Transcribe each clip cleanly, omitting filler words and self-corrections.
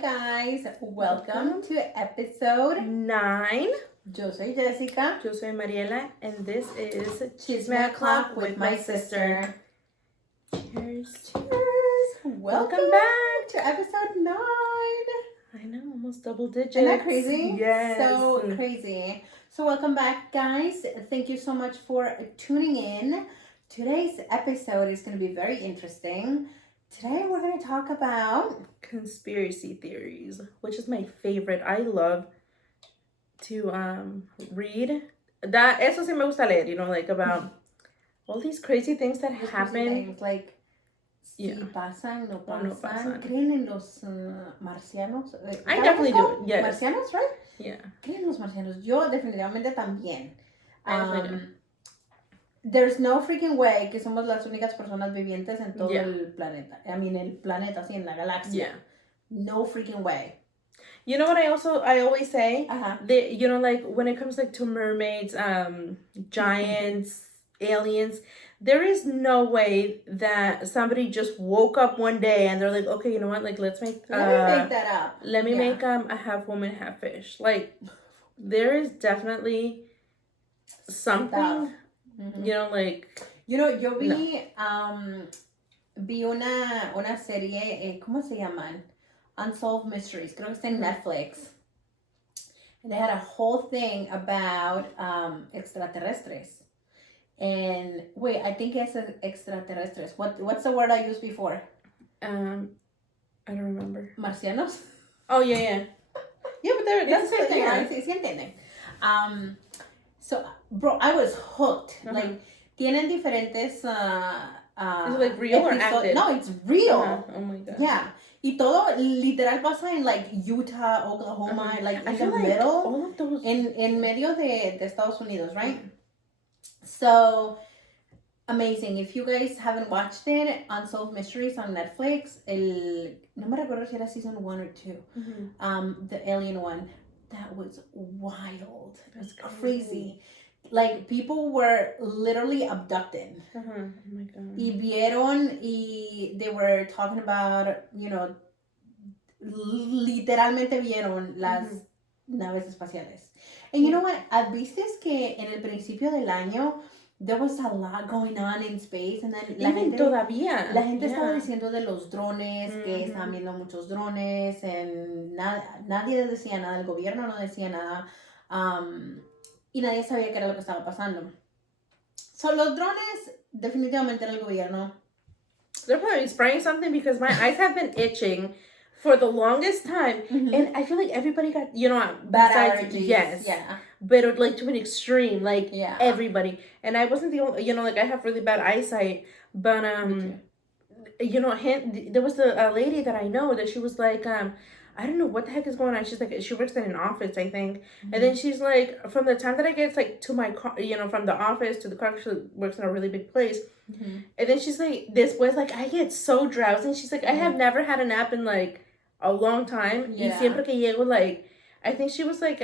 guys, welcome to episode 9. Yo soy Jessica. Yo soy Mariela, and this is Chisme O'Clock with my sister. Cheers. Cheers! Welcome back to episode 9. I know, almost double digits. Isn't that crazy? Yes. So crazy. So welcome back, guys. Thank you so much for tuning in. Today's episode is going to be very interesting. Today we're going to talk about conspiracy theories, which is my favorite. I love to read. Eso sí me gusta leer, you know, like about all these crazy things that happen. Things like Yeah. si pasan, no pasan. no pasan. ¿Creen en los marcianos? I definitely do. Yes. Marcianos, right? Yeah. ¿Creen en los marcianos? Yo definitivamente también. I definitely do. There's no freaking way que somos las únicas personas vivientes en todo Yeah. el planeta. I mean, el planeta, así, en la galaxia. Yeah. No freaking way. You know what I always say? Uh-huh. That, you know, like when it comes like to mermaids, giants, aliens, there is no way that somebody just woke up one day and they're like, okay, you know what? Like, let's make Let me make that up. Let me Yeah. make a half woman, half fish. Like, there is definitely something, Mhm. you know, like. You know, yo vi una serie, ¿cómo se llaman? Unsolved Mysteries. Creo que está en Netflix. And they had a whole thing about extraterrestres. And wait, I think it's extraterrestres. What's the word I used before? I don't remember. Marcianos. Oh yeah. Yeah, but that's the same thing, yeah. right? Sí entienden. So, bro, I was hooked. Uh-huh. Like, tienen diferentes. Is it like real or acted? No, it's real. Uh-huh. Oh my god. Yeah. Y todo literal pasa en like Utah, Oklahoma, Uh-huh. like I in feel the like middle, all of those. en medio de Estados Unidos, right? So amazing. If you guys haven't watched it, Unsolved Mysteries on Netflix, no me recuerdo si era season 1 or 2, Mhm. the alien one, that was wild. It was That's crazy. Like, people were literally abducted. Uh-huh. Oh my god. Y vieron, y they were talking about, you know, literalmente vieron las naves espaciales. And you know what? ¿Viste que en el principio del año there was a lot going on in space? And then la Even gente, todavía. la gente estaba Yeah. diciendo de los drones, que estaban viendo muchos drones, and nadie decía nada, el gobierno no decía nada, y nadie sabía qué era lo que estaba pasando. So, los drones definitivamente era el gobierno. They're probably spraying something because my eyes have been itching for the longest time. And I feel like everybody got, you know, Bad besides- allergies. Yes. Yeah. But like to an extreme, like Yeah. everybody. And I wasn't the only, you know, like I have really bad eyesight. But, you know, there was a lady that I know that she was like, I don't know what the heck is going on. She's like, she works in an office, I think. And then she's like, from the time that I get like to my car, you know, from the office to the car, she works in a really big place. And then she's like, this was like, I get so drowsy. And she's like, I have never had a nap in like a long time. Yeah. Y siempre que llego, like, I think she was like,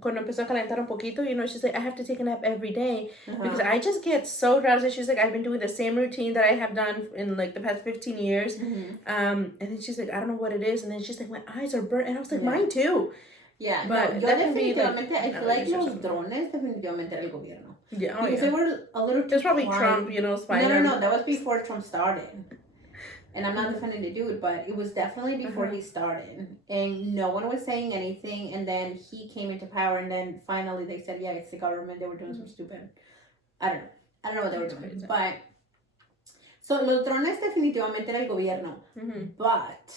cuando empezó a calentar un poquito, you know, she's like, I have to take a nap every day because I just get so drowsy. She's like, I've been doing the same routine that I have done in like the past 15 years. And then she's like, I don't know what it is. And then she's like, my eyes are burnt. And I was like, mine too. Yeah, But no, yo that can be, like, definitivamente, I feel like allergies or los something. drones definitivamente era el gobierno. Yeah, oh Because they yeah. were a little too There's probably quiet. Trump, you know, spying No, on- that was before Trump started. And I'm not defending the dude, but it was definitely before he started. And no one was saying anything, and then he came into power, and then finally they said, yeah, it's the government, they were doing some stupid. I don't know what they were That's doing. crazy. But, so los drones definitivamente era el gobierno. But,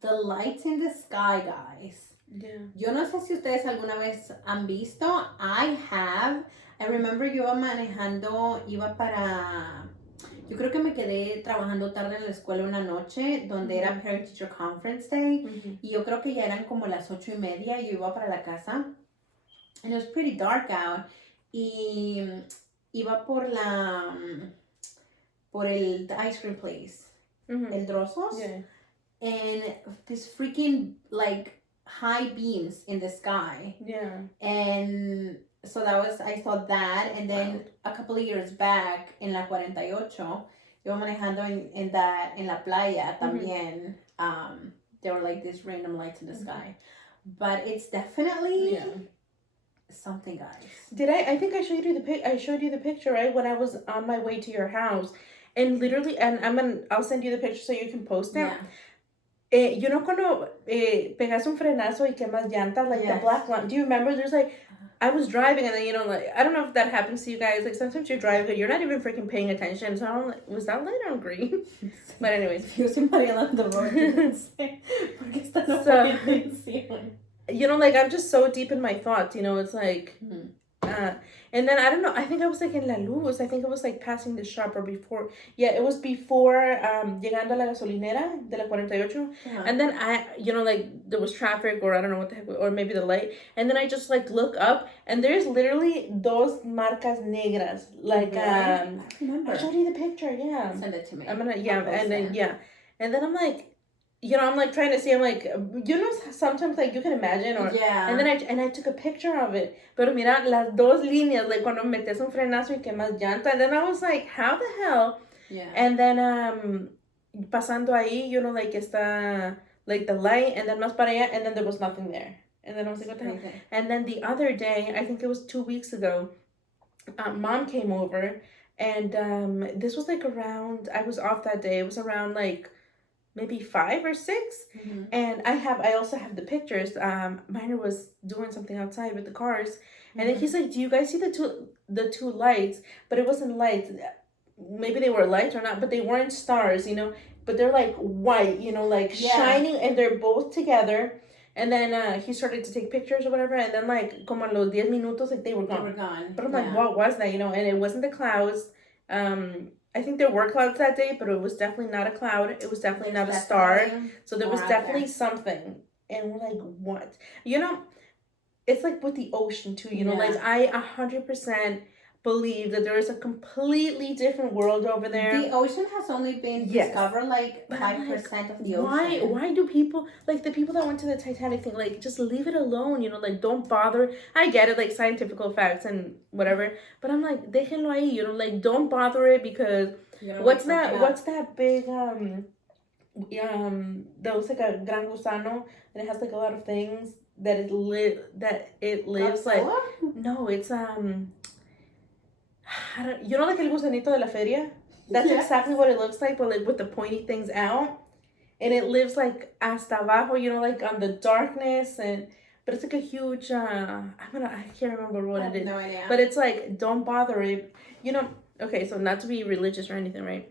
the lights in the sky, guys. Yeah. Yo no sé si ustedes alguna vez han visto. I have. I remember yo iba manejando, iba para... Yo creo que me quedé trabajando tarde en la escuela una noche donde era Parent Teacher Conference Day. Y yo creo que ya eran como las 8:30 y yo iba para la casa. And it was pretty dark out. Y iba por el ice cream place. El Drozos. Yeah. And this freaking like high beams in the sky. Yeah. And so I saw that. And then a couple of years back, en la 48, iba manejando en la playa también. there were like these random lights in the sky. But it's definitely something, guys. Did I think I showed you the picture, right? When I was on my way to your house. And literally, and I'll send you the picture so you can post it. Yeah. You know cuando pegas un frenazo y quemas llantas, like the black one. Do you remember? There's like, I was driving and then, you know, like, I don't know if that happens to you guys. Like, sometimes you're driving, you're not even freaking paying attention. So I'm like, was that light on green? But anyways. If you see Mariela on the road, you can say, porque está no poniendo atención. You know, like, I'm just so deep in my thoughts, you know, it's like, and then, I don't know, I think I was like in La Luz, I think it was like passing the shop or before, it was before, llegando a la gasolinera de la 48, and then you know, like, there was traffic, or I don't know what the heck, or maybe the light, and then I just, like, look up, and there's literally dos marcas negras, like, I remember. I showed you the picture, Send it to me. I'm gonna, and then I'm like, you know, I'm like trying to see, I'm like, you know, sometimes like you can imagine, or and then I took a picture of it. Pero mira, las dos líneas, like cuando metes un frenazo y quemas llanta, and then I was like, how the hell? Yeah. And then pasando ahí, you know, like está like the light, and then más para allá, and then there was nothing there. And then I was like, what the hell? And then the other day, I think it was 2 weeks ago, Mom came over, and this was like around, I was off that day. It was around like maybe 5 or 6, and I also have the pictures. Minor was doing something outside with the cars, and then he's like, do you guys see the two lights? But it wasn't lights, maybe they were lights or not, but they weren't stars, you know, but they're like white, you know, like shining, and they're both together. And then he started to take pictures or whatever, and then like como a los 10 minutos, like they were gone. But I'm like, what was that, you know? And it wasn't the clouds. I think there were clouds that day, but it was definitely not a cloud. It was definitely not a star. So there was definitely something. And we're like, what? You know, it's like with the ocean too, you know, like I 100% believe that there is a completely different world over there. The ocean has only been discovered like 5% of the ocean. Why do people, like the people that went to the Titanic thing, like just leave it alone, you know, like don't bother. I get it, like scientific facts and whatever, but I'm like, déjenlo ahí, you know, like don't bother it, because what's that big that was like a gran gusano, and it has like a lot of things that it lives Godzilla? Like, no, it's you know, like el gusanito de la feria? That's exactly what it looks like, but like with the pointy things out. And it lives like hasta abajo, you know, like on the darkness, but it's like a huge I can't remember what it is. No idea. But it's like, don't bother it. You know, okay, so not to be religious or anything, right?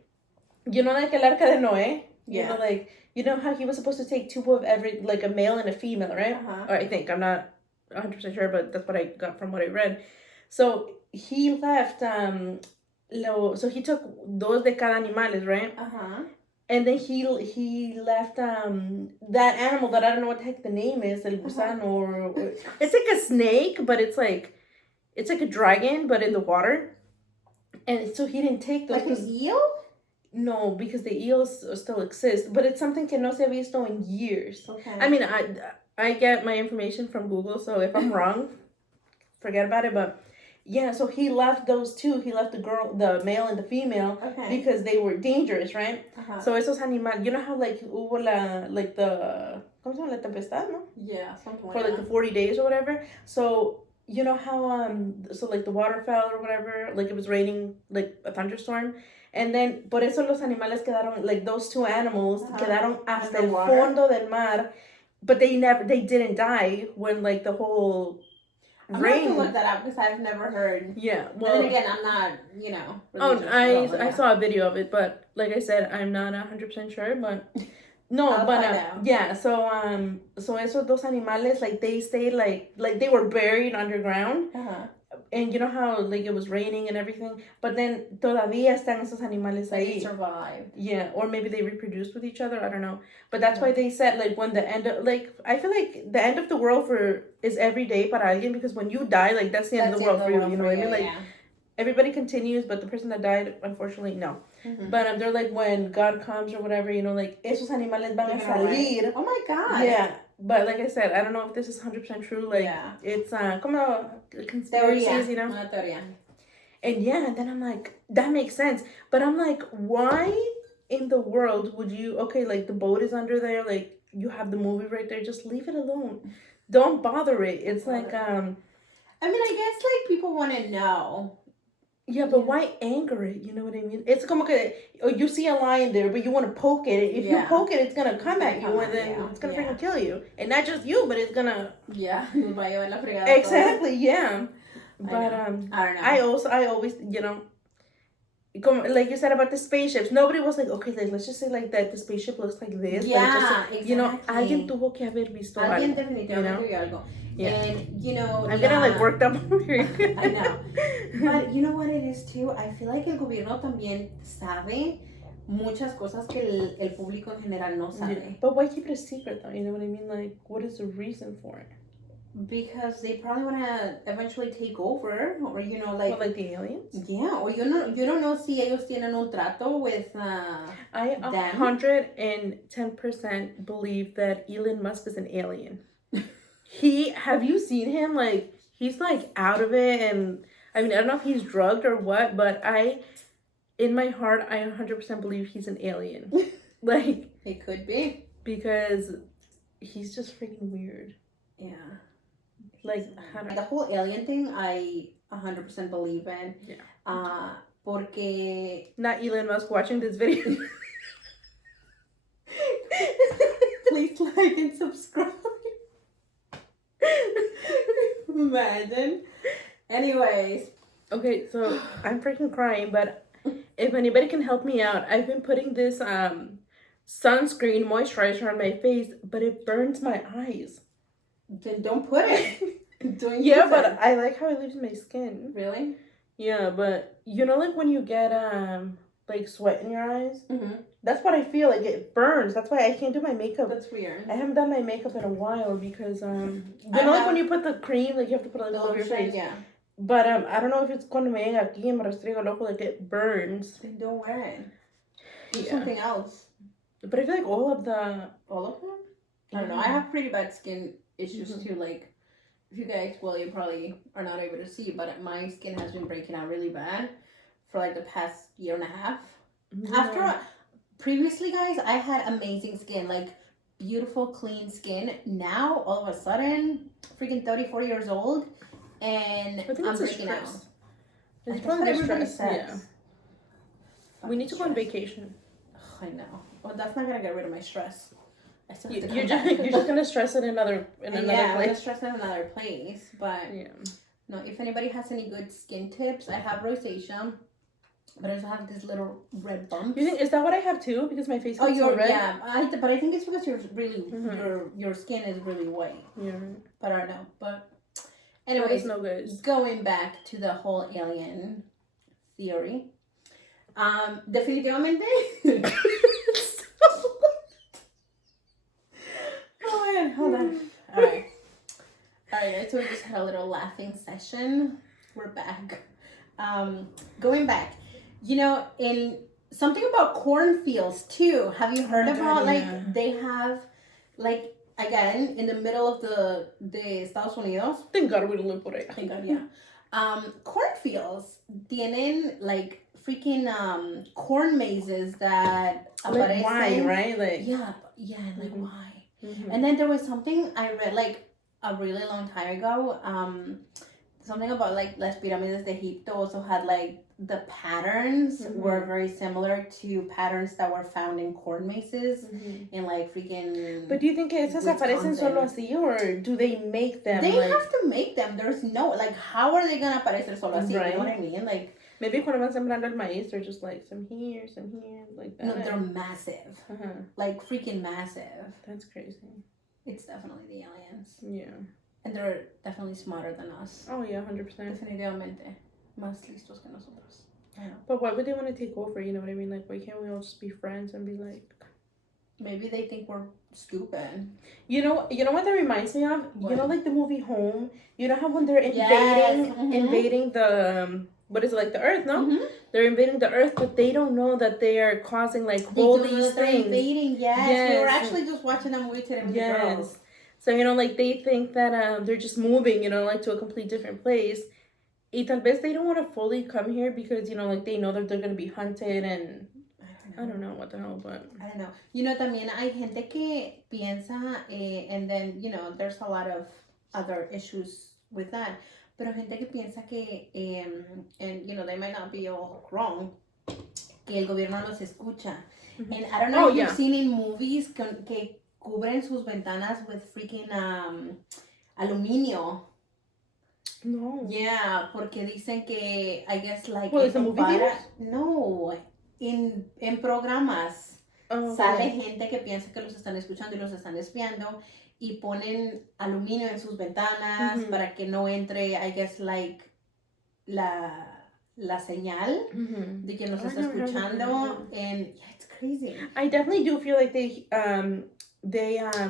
You know, like el arca de Noé? You know, like, you know how he was supposed to take 2 of every, like a male and a female, right? Or I think, I'm not 100% sure, but that's what I got from what I read. So he left, so he took dos de cada animales, right? And then he left that animal that I don't know what the heck the name is, el gusano, or it's like a snake, but it's like a dragon, but in the water. And so he didn't take those. Like an eel? No, because the eels still exist, but it's something que no se ha visto in years. Okay. I mean, I get my information from Google, so if I'm wrong, forget about it. But yeah, so he left those two. He left the male and the female, because they were dangerous, right? So esos animales, you know how like hubo the ¿cómo se llama? La tempestad, no? Yeah, something like that. For like the 40 days or whatever. So you know how so like the water fell or whatever, like it was raining, like a thunderstorm. And then, por eso los animales quedaron, like those 2 animals quedaron hasta el fondo del mar, but they didn't die when like the whole rain. I'm going to have to look that up because I've never heard. Yeah, well. And then again, I'm not, you know. I saw a video of it, but like I said, I'm not 100% sure, but. No, but yeah, so esos dos animales, like they stayed like they were buried underground. And you know how like it was raining and everything, but then todavía están esos animales ahí. They survived. Yeah, or maybe they reproduced with each other, I don't know. But that's why they said like when the end of, like, I feel like the end of the world is every day para alguien, because when you die, like that's the end of the world for you, you know what I mean? Like everybody continues, but the person that died, unfortunately, no. But they're like, when God comes or whatever, you know, like esos animales van a salir. Oh my God. Yeah. But like I said, I don't know if this is 100% true. Like, it's como conspiracies, you know? Una teoría. And and then I'm like, that makes sense. But I'm like, why in the world would you, okay, like the boat is under there, like, you have the movie right there. Just leave it alone. Don't bother it. It's Don't like bother I mean, I guess like people want to know. yeah, but why anger it? You know what I mean? It's como que oh, you see a lion there, but you want to poke it. If you Yeah. poke it, it's gonna come gonna at you, come and at then you. it's gonna Yeah. freaking kill you. And not just you, but it's gonna Yeah, nos va a llevar la fregada todo. exactly, yeah. But I don't know. I always, you know, like you said about the spaceships, nobody was like, okay, let's just say like that the spaceship looks like this. Yeah, like just, exactly. You know, alguien tuvo que haber visto Alguien algo, definitivamente vio algo. Yeah. And, you know... I'm getting like worked up over here. I know. But you know what it is too? I feel like el gobierno también sabe muchas cosas que el público en general no sabe. Yeah. But why keep it a secret though? You know what I mean? Like, what is the reason for it? Because they probably want to eventually take over, or you know, like... What, like the aliens? Yeah, or you don't know si ellos tienen un trato with I them. 110% believe that Elon Musk is an alien. Have you seen him? Like, he's like out of it, and I mean, I don't know if he's drugged or what, but in my heart, I 100% believe he's an alien. Like, it could be. Because he's just freaking weird. Yeah. Like, the whole alien thing, I 100% believe in. Yeah. Porque... Not Elon Musk watching this video. Please like and subscribe. Imagine. Anyways. Okay, so I'm freaking crying, but if anybody can help me out, I've been putting this sunscreen moisturizer on my face, but it burns my eyes. Then don't put it. Yeah, but I like how it leaves my skin. Really? Yeah, but you know, like when you get like sweat in your eyes, that's what I feel like. It burns. That's why I can't do my makeup. That's weird. I haven't done my makeup in a while because you know, like when you put the cream, like you have to put it all over your face. Yeah. But I don't know if it's cuando me llega aquí y me restriego el ojo, like it burns. Then don't wear it. Do something else. But I feel like all of them. I don't know. I have pretty bad skin issues too. Like, if you guys, well, you probably are not able to see, but my skin has been breaking out really bad for like the past year and a half. Yeah. Previously, guys, I had amazing skin, like beautiful, clean skin. Now, all of a sudden, freaking 34 years old, and I'm breaking out. It's probably the stress. Yeah. We need to go on vacation. I know. Well, that's not gonna get rid of my stress. You're just gonna stress it in another place. I'm gonna stress it in another place. But no, if anybody has any good skin tips, I have rosacea, but I also have this little red bump. You think is that what I have too? Because my face gets so red. Yeah, but I think it's because you're really your skin is really white. Yeah. But I don't know. But anyways, no good. Going back to the whole alien theory, definitivamente. Hold on. All right, guys. So we just had a little laughing session. We're back. Going back, you know, in something about cornfields too. Have you heard about like they have, like again in the middle of the Estados Unidos? Thank God we don't live por allá. Thank God, yeah. Cornfields tienen like freaking corn mazes that like why, right? Like yeah, like why? And then there was something I read like a really long time ago. Something about like Las Pirámides de Egipto also had like the patterns were very similar to patterns that were found in corn mazes in like freaking. But do you think esas aparecen solo así, or do they make them? They have to make them. There's no like how are they gonna aparecer solo así? Right. You know what I mean? Like. Maybe cuando van sembrando el maíz, they're just like some here, like that. No, they're massive. Like freaking massive. That's crazy. It's definitely the aliens. Yeah. And they're definitely smarter than us. Oh yeah, 100%. Definitivamente. Más listos que nosotros. But why would they want to take over? You know what I mean? Like, why can't we all just be friends and be like... Maybe they think we're stupid. You know what that reminds me of? What? You know, like the movie Home? You know how when they're invading the... what is it, like the Earth, no? They're invading the Earth, but they don't know that they are causing like all these things. Invading, yes. We were actually just watching a movie today with the girls. So, you know, like they think that they're just moving, you know, like to a complete different place. Y tal vez they don't want to fully come here because, you know, like they know that they're going to be hunted and I don't know what the hell, but I don't know. También hay gente que piensa, and then, there's a lot of other issues with that. Pero gente que piensa que, and, they might not be all wrong, que el gobierno los escucha. And I don't know if you've seen in movies que cubren sus ventanas with freaking aluminio. No. Yeah, porque dicen que, I guess, like... Well, is the movie theaters? No, en programas sale gente que piensa que los están escuchando y los están espiando y ponen aluminio en sus ventanas para que no entre, I guess, like, la señal de quien los está escuchando. And yeah, it's crazy. I definitely do feel like they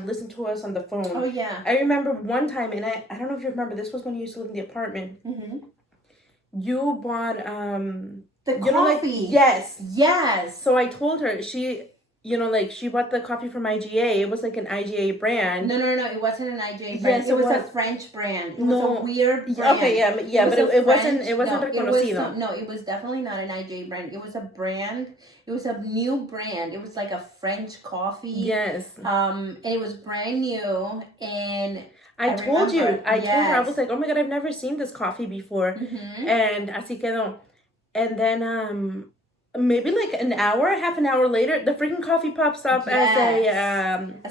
listen to us on the phone. Oh, yeah. I remember one time, and I don't know if you remember, this was when you used to live in the apartment. You bought the coffee. Yes. So I told her, she bought the coffee from IGA. It was like an IGA brand. No. It wasn't an IGA brand. Yes, it was a French brand. It was a weird brand. Okay, yeah, but it wasn't reconocido. It was definitely not an IGA brand. It was a brand. It was a new brand. It was like a French coffee. Yes. And it was brand new. And I told her, I was like, oh my God, I've never seen this coffee before. And así quedó. And then, maybe like half an hour later, the freaking coffee pops up as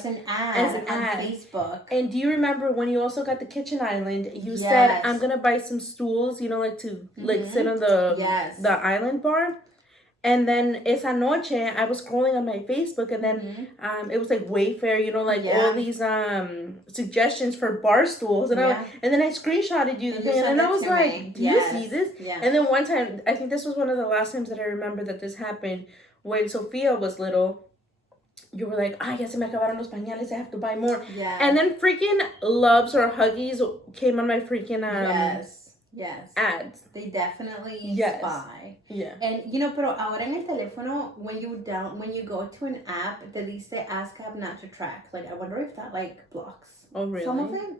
an ad on Facebook. And do you remember when you also got the kitchen island? You said, I'm gonna buy some stools, like to like sit on the island bar. And then esa noche, I was scrolling on my Facebook, and then it was like Wayfair, all these suggestions for bar stools, and then I screenshotted you the thing, and I was like, "Do you see this?" Yeah. And then one time, I think this was one of the last times that I remember that this happened, when Sophia was little. You were like, ya se me acabaron los pañales, I have to buy more. Yeah. And then freaking Loves or Huggies came on my freaking Yes. ads. They definitely spy. Yeah. And pero ahora en el teléfono, when you go to an app, te dice ask app not to track. Like, I wonder if that like blocks some of it.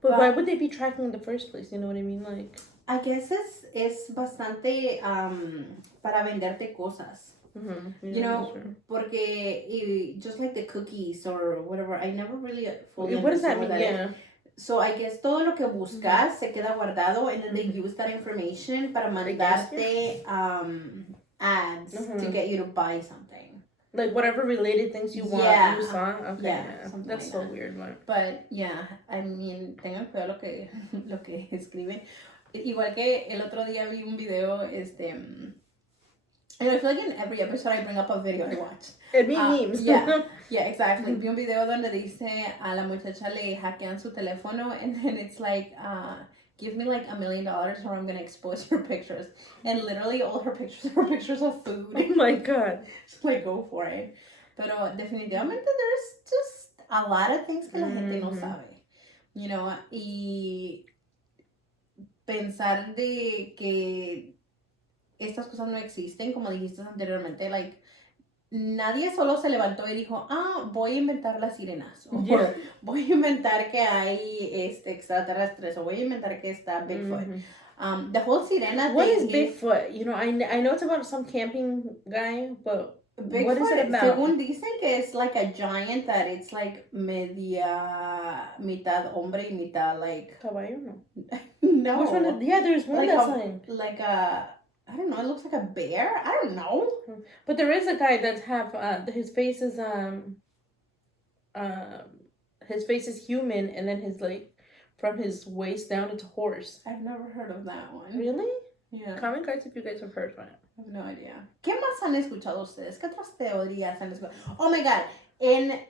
But why would they be tracking in the first place? You know what I mean? Like, I guess es bastante para venderte cosas. Porque just like the cookies or whatever, I never really fully what does that mean? Yeah. So I guess todo lo que buscas se queda guardado, and then they use that information para mandarte ads to get you to buy something. Like whatever related things you want, you saw. Okay, yeah. That's so weird, man. But yeah, I mean, tengan cuidado lo que escriben. Igual que el otro día vi un video, and I feel like in every episode I bring up a video I watch. It memes. Yeah, exactly. Vi un video donde dice a la muchacha le hackean su teléfono, and then it's like, give me like $1 million or I'm gonna expose your pictures. And literally all her pictures are pictures of food. Oh my God. Just like, go for it. Pero definitivamente there's just a lot of things que la gente no sabe. Y pensar de que estas cosas no existen, como dijiste anteriormente, like, nadie solo se levantó y dijo, voy a inventar las sirenas, o voy a inventar que hay extraterrestres, o voy a inventar que está Bigfoot. The whole sirena thing. What is Bigfoot? I know it's about some camping guy, but Bigfoot, what is it about? Según dicen que es like a giant that it's like mitad hombre y mitad like... Caballo? No. Which one? There's one that's like a... I don't know, it looks like a bear? I don't know. But there is a guy that his face is human, and then his like from his waist down it's a horse. I've never heard of that one. Really? Yeah. Comment guys if you guys have heard of it. I have no idea. ¿Qué más han escuchado ustedes? ¿Qué otras teorías han escuchado? Oh my God, en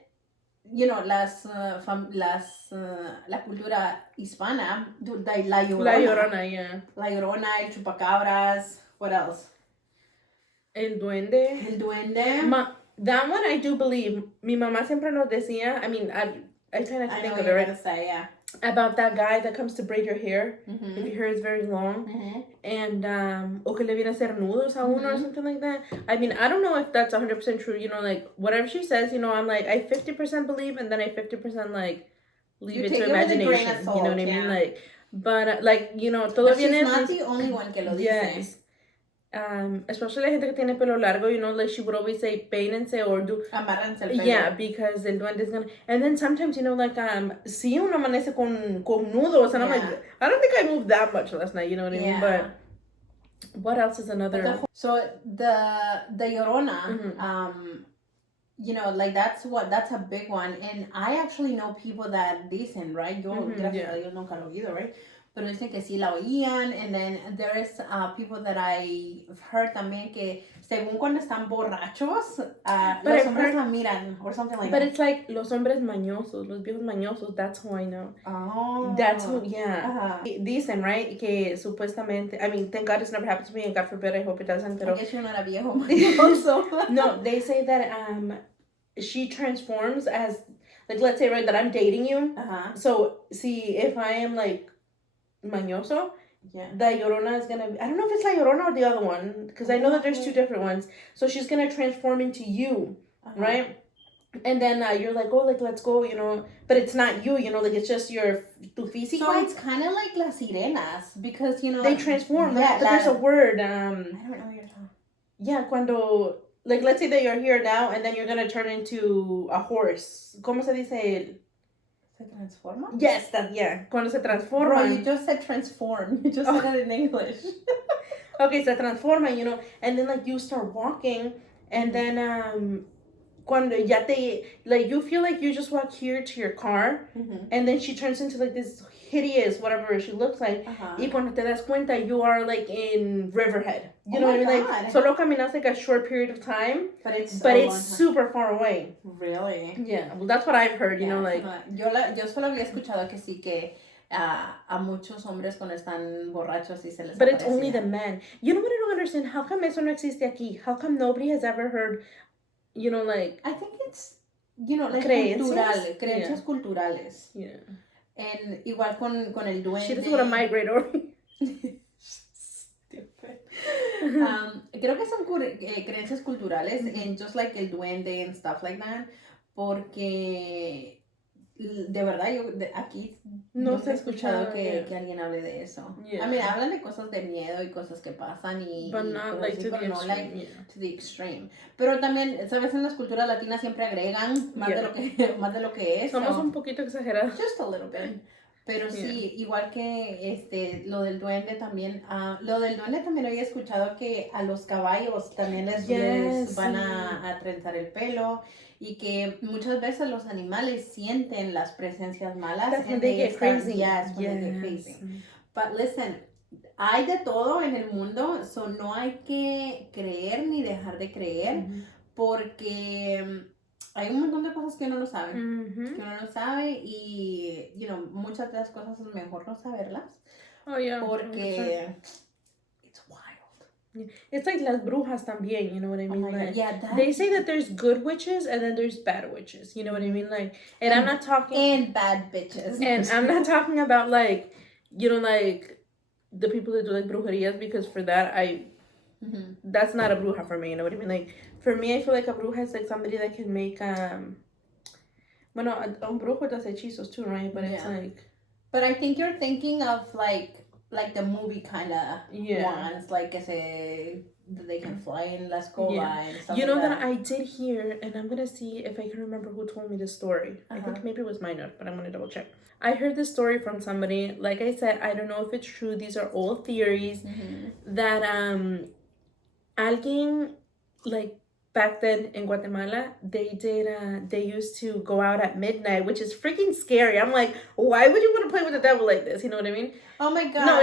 la cultura hispana, la Llorona. La Llorona, yeah. La Llorona, el chupacabras. What else? El Duende. El Duende. That one I do believe. Mi mamá siempre nos decía, I mean, I kind of think of it, right? Say, yeah. About that guy that comes to braid your hair. If your hair is very long. And, o que le viene a hacer nudos a uno or something like that. I mean, I don't know if that's 100% true. Like, whatever she says, I'm like, I 50% believe, and then I 50% like, leave it to imagination. Salt, you know what I mean? Like, but, like, todo but viene... she's not the only one que lo dice. Yes. especially la gente que tiene pelo largo, you know, like she would always say, peínense or do. Amárrense el pelo. Yeah, because el duende is gonna. And then sometimes, you know, like, si uno amanece con nudos, and I'm like, I don't think I moved that much last night, you know what I mean? But what else is another? So the Llorona, Mm-hmm. you know, like that's a big one. And I actually know people that dicen, right? Yo, gracias a Dios, nunca lo he oído, right? Pero dicen que sí la oían. And then there's people that I've heard también que según cuando están borrachos, los hombres la miran or something like that. But it's like los hombres mañosos, los viejos mañosos, that's who I know. Oh. That's who, yeah. Dicen, right, que supuestamente, I mean, thank God it's never happened to me, and God forbid, I hope it doesn't, pero... I guess you're not a viejo mañoso. No, they say that she transforms as, like, let's say, right, that I'm dating you. So, see, if I am, like, mañoso, the Llorona is gonna, I don't know if it's La Llorona or the other one, because I know that there's two different ones. So she's gonna transform into you, right? And then you're like, oh, like, let's go, you know, but it's not you, you know, like, it's just tu físico. So it's kind of like las sirenas, because, you know, they transform, but there's a word, I don't know what you're talking. Yeah, cuando, like, let's say that you're here now, and then you're gonna turn into a horse. ¿Cómo se dice? ¿Se transforma? Yes, cuando se transforma. Bro, you just said transform. You just said it in English. Okay, se transforma, you know, and then, like, you start walking, and then, cuando ya te, like, you feel like you just walk here to your car, and then she turns into, like, this hideous, whatever she looks like, y cuando te das cuenta, you are, like, in Riverhead. You know what I mean? Like, solo caminas, like, a short period of time, but it's super far away. Really? Yeah, well, that's what I've heard, you know, like... Yo solo había escuchado que sí, que a muchos hombres cuando están borrachos y se les But it's only the men. You know what I don't understand? How come eso no existe aquí? How come nobody has ever heard, you know, like... I think it's, you know, like creencias culturales. Yeah. And igual con el duende. She doesn't want to migrate over. Stupid. Creo que son creencias culturales, and just like el duende and stuff like that, porque de verdad yo aquí no he escuchado que alguien hable de eso. I mean, hablan de cosas de miedo y cosas que pasan but not like to the extreme. To the extreme. Pero también, sabes, en las culturas latinas siempre agregan más de lo que es. Somos un poquito exagerados. Just a little bit. Pero sí, igual que lo del duende también. Lo del duende también había escuchado que a los caballos también les van a trenzar el pelo. Y que muchas veces los animales sienten las presencias malas. That's when they get crazy. Yes, when they get crazy. But listen, hay de todo en el mundo, so no hay que creer ni dejar de creer, porque hay un montón de cosas que uno no sabe. Que uno no sabe y, you know, muchas de las cosas es mejor no saberlas. Oh, yeah. Porque... It's like las brujas también, you know what I mean? Like, they say that there's good witches and then there's bad witches, you know what I mean? Like, and I'm not talking... And bad bitches. And I'm not talking about, like, you know, like, the people that do, like, brujerías, because for that, that's not a bruja for me, you know what I mean? Like, for me, I feel like a bruja is, like, somebody that can make, bueno, un brujo does hechizos too, right? But it's, like... But I think you're thinking of, like the movie kind of ones, like they can fly in la escoba and stuff. You know that I did hear, and I'm gonna see if I can remember who told me this story. I think maybe it was Minor, but I'm gonna double check. I heard this story from somebody. Like I said, I don't know if it's true. These are all theories. That alguien, like, back then in Guatemala, they used to go out at midnight, which is freaking scary. I'm like, why would you want to play with the devil like this? You know what I mean? Oh my God. No,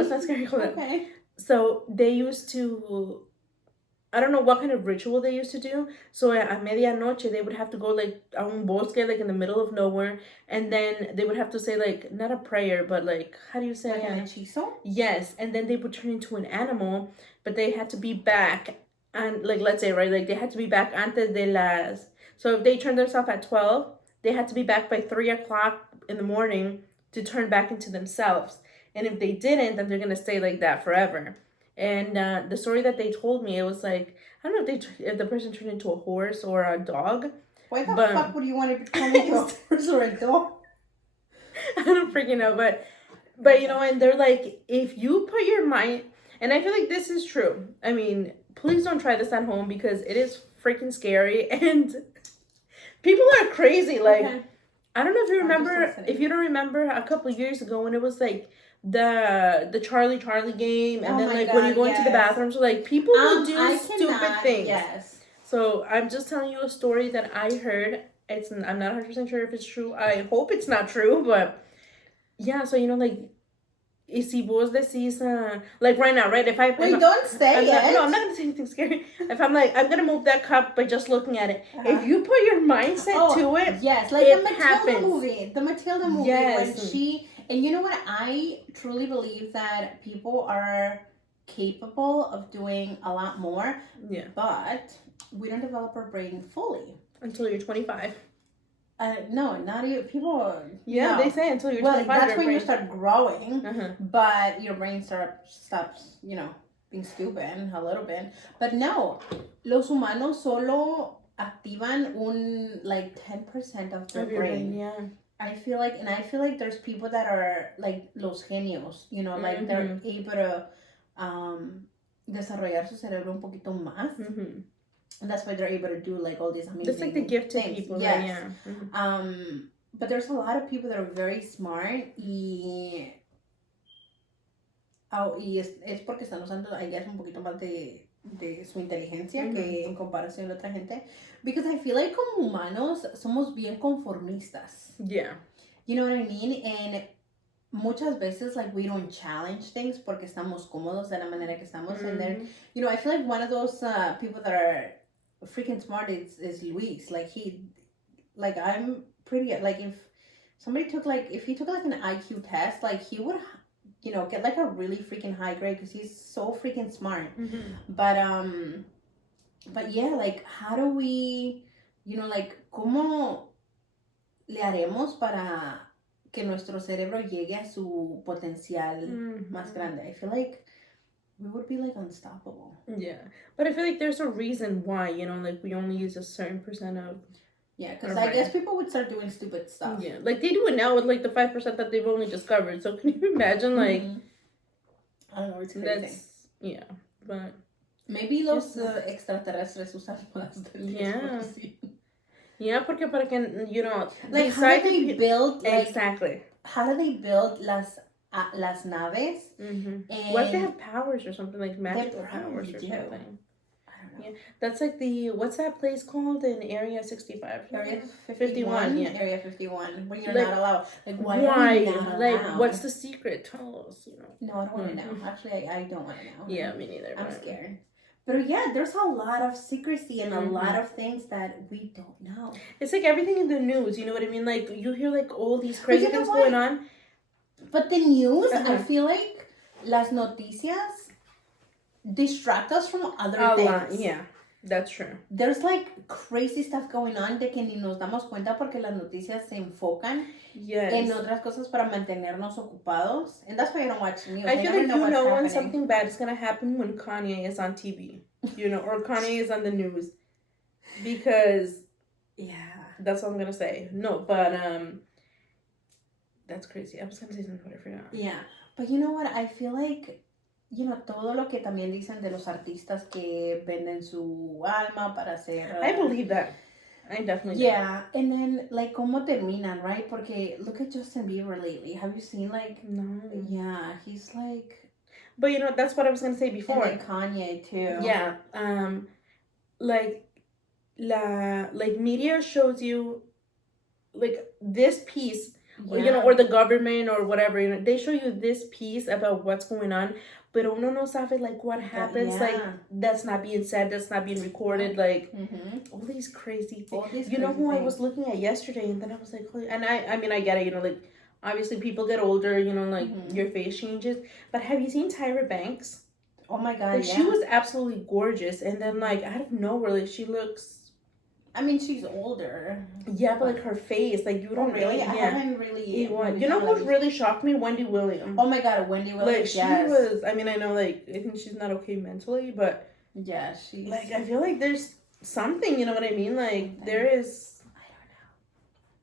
it's not scary. Okay. So they used to, I don't know what kind of ritual they used to do. So at medianoche, they would have to go, like, a un bosque, like, in the middle of nowhere. And then they would have to say, like, not a prayer, but, like, how do you say? Like an hechizo? Yes. And then they would turn into an animal, but they had to be back. And, like, let's say, right, like, they had to be back antes de las... So if they turned themselves at 12, they had to be back by 3 o'clock in the morning to turn back into themselves. And if they didn't, then they're going to stay like that forever. And the story that they told me, it was like, I don't know if the person turned into a horse or a dog. Why the fuck would you want to turn into a horse or a dog? I don't freaking know, but you know, and they're like, if you put your mind... And I feel like this is true. I mean, please don't try this at home because it is freaking scary and people are crazy. Like, Okay. I don't know if you I'm just remember, listening. if you don't remember a couple of years ago when it was like the Charlie game, and Oh then my like when you God, go into the yes. bathroom, so like people will do I stupid cannot. things. Yes. So I'm just telling you a story that I heard. I'm not 100% sure if it's true. I hope it's not true, but yeah. So like, y si vos decís, like right now, right? Wait, don't say it. No, I'm not gonna say anything scary. If I'm like, I'm gonna move that cup by just looking at it. Uh-huh. If you put your mindset to it, yes, like it the Matilda happens. movie. The Matilda movie Yes. when she and you know what? I truly believe that people are capable of doing a lot more. Yeah. But we don't develop our brain fully. Until you're 25. No, not even people. Yeah, no. they say until you're Well, 25. that's your when you brain- start growing, Uh-huh. but your brain stops, being stupid a little bit. But no, los humanos solo activan like 10% of their Of your brain. yeah. I feel like there's people that are like los genios, like they're able to desarrollar su cerebro un poquito más. Mm-hmm. And that's why they're able to do like all these amazing That's like the gifted things. people, yes. right? Yeah. Mm-hmm. But there's a lot of people that are very smart y es porque están usando, I guess, un poquito más de su inteligencia que en comparación de otra gente. Because I feel like como humanos somos bien conformistas. Yeah. You know what I mean? And muchas veces like we don't challenge things porque estamos cómodos de la manera que estamos. And then, I feel like one of those people that are freaking smart is Luis. Like I'm pretty, like if somebody took if he took like an IQ test, like he would, get like a really freaking high grade because he's so freaking smart. But yeah, like how do we, like cómo le haremos para que nuestro cerebro llegue a su potencial más grande? I feel like we would be like unstoppable. Yeah, but I feel like there's a reason why, like we only use a certain percent of. Yeah, because I guess people would start doing stupid stuff. Yeah, like they do it now with like the 5% that they've only discovered. So can you imagine like? I don't know, it's crazy. Yeah, but maybe los extraterrestres usan más de yeah. Yeah, porque para que like how do they build exactly? How do they build las naves? What if they have powers or something like magical powers or something? I don't know. Yeah, that's like what's that place called in Area 65? Area 51. Yeah. Area 51. Where you're like, not allowed. Like why are we not allowed? Like what's the secret? Tell us. No, I don't want to know. Actually, I don't want to know. Yeah, me neither. I'm scared. But yeah, there's a lot of secrecy and a lot of things that we don't know. It's like everything in the news, you know what I mean? Like, you hear like all these crazy things going on. But the news, I feel like las noticias distract us from other things. Yeah, that's true. There's like crazy stuff going on de que ni nos damos cuenta porque las noticias se enfocan en otras cosas para mantenernos ocupados. And that's why I don't watch news. I feel like when something bad is going to happen when Kanye is on TV, or Kanye is on the news. Because, yeah, that's what I'm going to say. No, but, that's crazy. I was going to say something, but I forgot. Yeah, but you know what? I feel like, todo lo que también dicen de los artistas que venden su alma para hacer... I believe that. I definitely do. Yeah, and then, like, cómo terminan, right? Porque look at Justin Bieber lately. Have you seen, like... No. Yeah, he's, like... But, that's what I was going to say before. And then Kanye, too. Yeah. Media shows you, like, this piece... Yeah. Or the government or whatever, they show you this piece about what's going on, but uno no sabe, like, what happens, like, that's not being said, that's not being recorded, like, all these crazy things. I was looking at yesterday, and then I was like, holy, and I mean, I get it, like, obviously people get older, like, your face changes, but have you seen Tyra Banks? Oh my God, like, she was absolutely gorgeous, and then, like, out of nowhere, like, she looks... I mean, she's older. Yeah, but like her face, like you don't really. Yeah. I haven't really. Who really shocked me? Wendy Williams. Oh my God, Wendy Williams. Like she was. I mean, I know, like I think she's not okay mentally, but yeah, she's like I feel like there's something. You know what I mean? Like there is.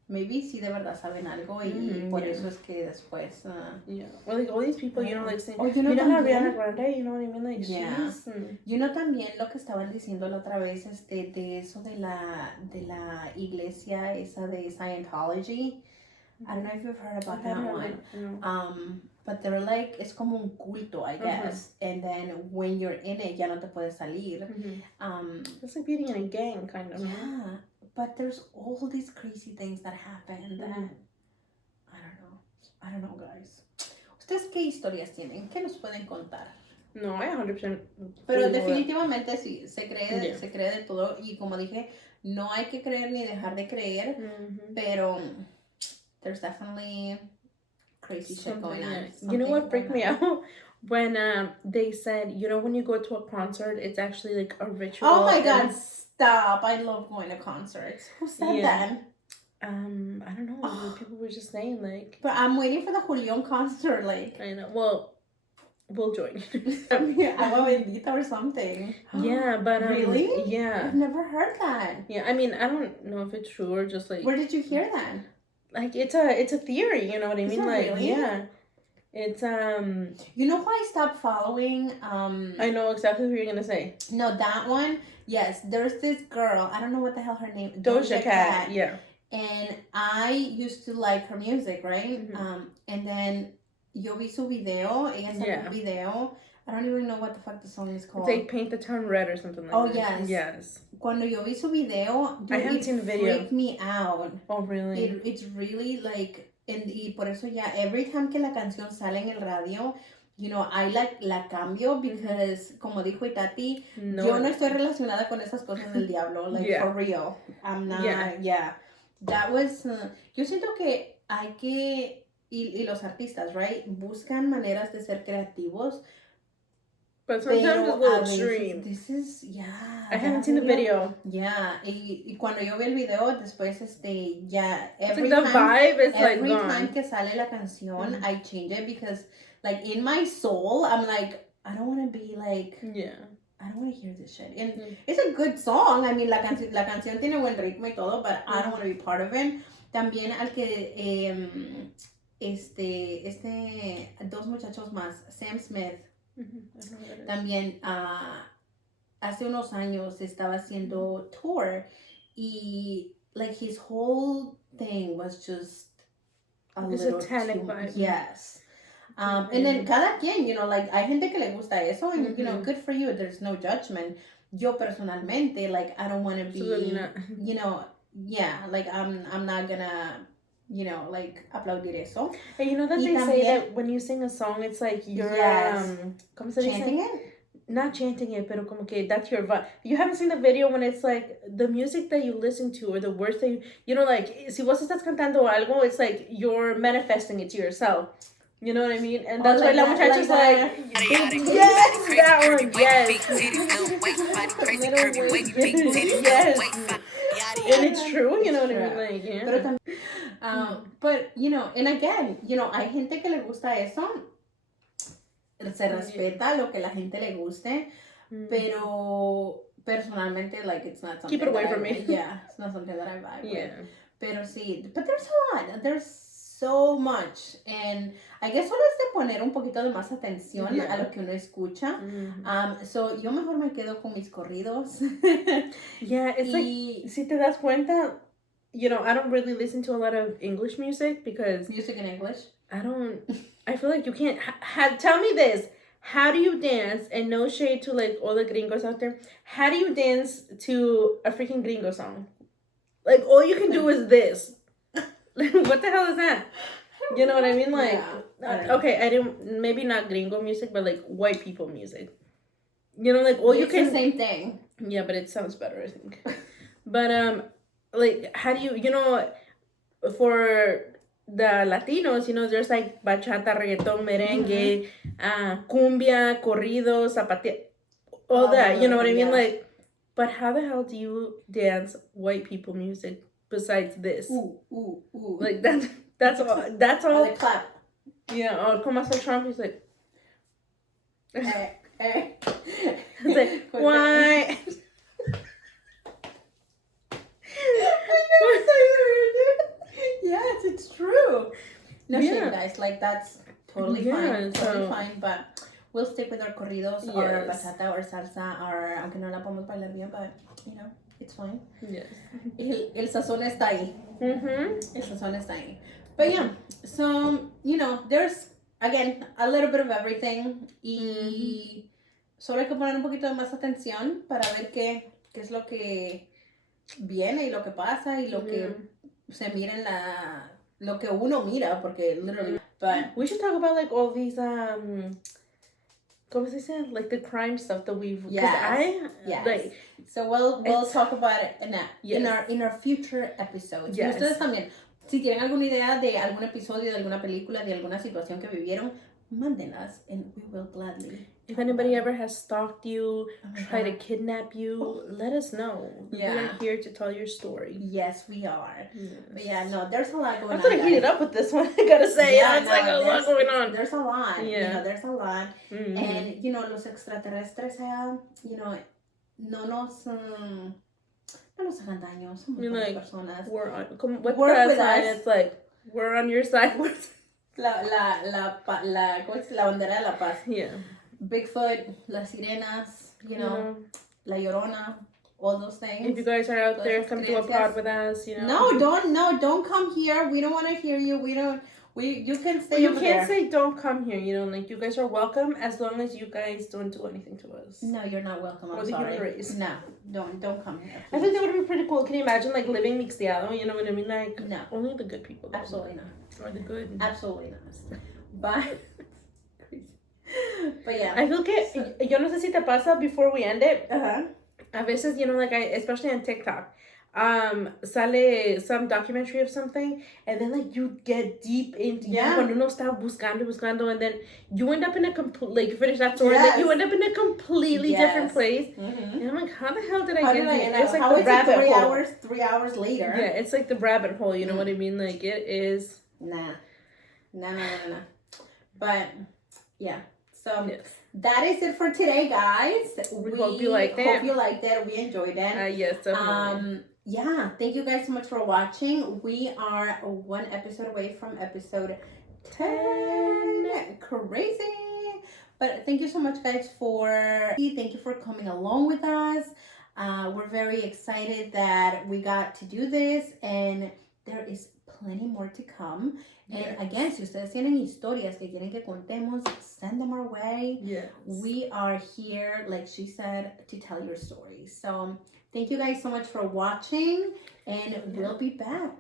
maybe sí de verdad saben algo y por eso es que después... yeah. Well, like all these people, you know, like saying, you know Ariana Grande, you know what I mean? Like, yeah. she's... You know también lo que estaban diciendo la otra vez, de eso de la iglesia esa de Scientology. I don't know if you've heard about that one. No. But they're like, es como un culto, I guess. And then when you're in it, ya no te puedes salir. It's like being in a gang, kind of. Yeah, but there's all these crazy things that happen that I don't know, guys. ¿Ustedes qué historias tienen? ¿Qué nos pueden contar? No, I 100%. Pero definitivamente sí, se cree de todo y como dije, no hay que creer ni dejar de creer, pero there's definitely crazy shit going on. You know what freaked me out? When they said, you know, when you go to a concert, it's actually like a ritual. Oh my God, stop. I love going to concerts. Who said that? I don't know. People were just saying, like... But I'm waiting for the Julián concert, like... I know. Well, we'll join. Agua Bendita or something. Yeah, but... really? Yeah. I've never heard that. Yeah, I mean, I don't know if it's true or just, like... Where did you hear that? Like, it's a theory, you know what I mean? Like, really? Yeah. It's, You know who I stopped following? I know exactly who you're gonna say. No, that one. Yes, there's this girl. I don't know what the hell her name is. Doja Cat. Yeah. And I used to like her music, right? And then yo vi su video. Ella sacó un video. I don't even know what the fuck the song is called. They paint the town red or something like that. Oh, yes. Yes. Cuando yo vi su video, I haven't seen the video. It freaked me out. Oh, really? It's really like... Y por eso ya, every time que la canción sale en el radio, you know, I like la cambio because, como dijo Itati, yo no estoy relacionada con esas cosas del diablo, like for real. I'm not, That was, yo siento que hay que, y los artistas, right, buscan maneras de ser creativos. But sometimes it's a little extreme. This is, I haven't seen the video. Yeah, y cuando yo vi el video, después, every the vibe is like every gone. time que sale la canción, I change it because, like, in my soul, I'm like, I don't want to be like, I don't want to hear this shit. And it's a good song. I mean, la canción tiene buen ritmo y todo, but I don't want to be part of it. También al que, dos muchachos más, Sam Smith. También hace unos años estaba haciendo tour y like his whole thing was just a little satanic vibe. Yes. And then cada quien, you know, like hay gente que le gusta eso and you know, good for you, there's no judgment. Yo personalmente, like I don't want to be, you know, like I'm not gonna, you know, like aplaudir eso. And you know that they say that when you sing a song, it's like you're ¿cómo se dice? Chanting it? Not chanting it, pero como que that's your vibe. You haven't seen the video when it's like the music that you listen to or the words that you know, like si vos estás cantando algo, it's like you're manifesting it to yourself. You know what I mean? And that's why la muchacha's like, yes, that one, yes. Yes. And it's true, you know what I mean? Like, but, you know, and again, you know, hay gente que le gusta eso. Se respeta lo que la gente le guste, pero personalmente, like, it's not something. Keep it away from me. Yeah, it's not something that I vibe with. Pero sí, but there's a lot. There's so much. And I guess solo es de poner un poquito de más atención a lo que uno escucha. So yo mejor me quedo con mis corridos. It's like, si te das cuenta, you know, I don't really listen to a lot of English music because... Music in English? I feel like you can't... tell me this. How do you dance, and no shade to like all the gringos out there, how do you dance to a freaking gringo song? Like, all you can do is this. What the hell is that? You know what I mean? Like, okay, maybe not gringo music, but like white people music. You know, like, it's the same thing. Yeah, but it sounds better, I think. But, like, how do you know, for the Latinos, you know, there's like bachata, reggaeton, merengue, cumbia, corrido, zapatilla, all that, you know what I mean? Like, but how the hell do you dance white people music besides this? Ooh. Like, that's all. Like clap. Yeah, or como hace Trump, he's like... He's like, why? guys. Like, that's totally Yeah, fine. Totally so- fine. But we'll stick with our corridos or Yes. bachata or salsa or, aunque no la podemos bailar bien, but, you know, it's fine. Yes. El sazón está ahí. Mm-hmm. El sazón está ahí. But yeah, so, you know, there's, again, a little bit of everything. Y solo hay que poner un poquito de más atención para ver qué es lo que viene y lo que pasa y lo que se mira en lo que uno mira, porque literally, but We should talk about like all these ¿cómo se dice? Like the crime stuff that we've Yes. like so we'll It's- talk about it in Yes. our future episodes. Yes. Y ustedes también, si tienen alguna idea de algún episodio, de alguna película, de alguna situación que vivieron, mándenlas and we will gladly. if anybody ever has stalked you, Oh my tried to God. kidnap you, let us know. Yeah. We are here to tell your story. Yes, we are. Yes. But yeah, no, there's a lot going I'm on. feeling heated guys. up with this one. I gotta say, Yeah, it's like no, a lot going on. There's a lot. You Yeah. know, there's a lot. Mhm. And, you know, los extraterrestres, you know, no nos hagan daño. Somos You know, buenas like, personas. We're on. What's Work that with sign? us. It's like we're on your side. ¿Cómo es? La bandera de la paz. Yeah. Bigfoot, las sirenas, you know, La Llorona, all those things. If you guys are out there, Las come do a creencias. pod with us. You know. Don't come here. We don't want to hear you. You can stay Well, you over can't there. say don't come here. You know, like you guys are welcome as long as you guys don't do anything to us. No, you're not welcome. I'm Or the sorry. human race. No, don't come here. I think that would be pretty cool. Can you imagine like living mixteado? You know what I mean? Like No. only the good people. go. Absolutely not. Or the good. Absolutely not. But yeah. I feel que yo no sé si te pasa before we end it. Uh-huh. A veces, you know, like especially on TikTok, sale some documentary of something, and then like you get deep into cuando uno está buscando, and then you end up in a complete like you finish that story, and then you end up in a completely different place. Mm-hmm. And I'm like, how the hell did I How get did I here? end up? It's like How the is it rabbit 3 hole. hours? 3 hours later. Yeah, it's like the rabbit hole. You know what I mean? Like it is. Nah. No. But yeah. So Yes. that is it for today, guys. We hope you liked it. Hope you liked it. We enjoyed it. Yes, definitely. Yeah, thank you guys so much for watching. We are one episode away from episode 10. Crazy. But thank you so much, guys, thank you for coming along with us. We're very excited that we got to do this, and there is plenty more to come. And again, si ustedes tienen historias que quieren que contemos, send them our way. Yes. We are here, like she said, to tell your stories. So thank you guys so much for watching, and we'll be back.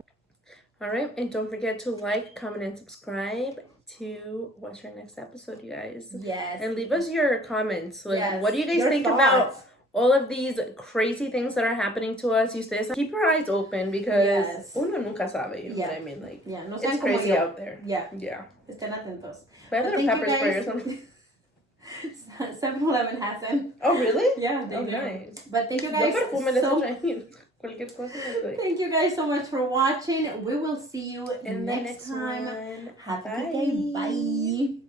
All right, and don't forget to like, comment, and subscribe to watch our next episode, you guys. Yes. And leave us your comments. Like, Yes. what do you guys Your think about thoughts. all of these crazy things that are happening to us? You say, keep your eyes open because Yes. uno nunca sabe, you know Yeah. what I mean? Like, Yeah, no it's sean como crazy yo. out there. Yeah, Yeah. estén atentos. But I But have thank pepper you, spray or guys. something. 7-Eleven hasn't. Oh, really? Yeah, they Oh, do. nice. But thank you Yo guys perfume de so esos cualquier cosa. Like, Thank you guys so much for watching. We will see you in the next time. one. Have a good day. Bye.